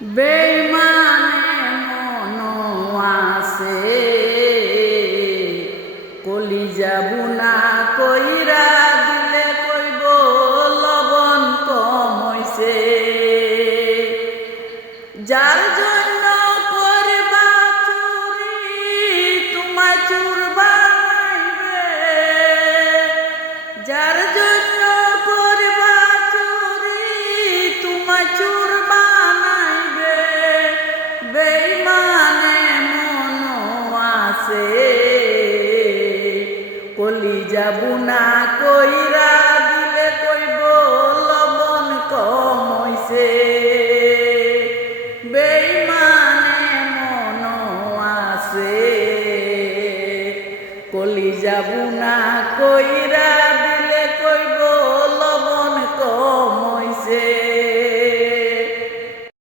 বেইমানে মনো আছে কলিজা বুনা কইরা দিলে কইব লবণ কম হইছে। যার জন্য করবা চুরি তোমায় চুর বানাইবে, যার জন্য করবা চুরি তোমায় চুর বানাইবে। বেইমানে মনো আছে কলিজা বুনা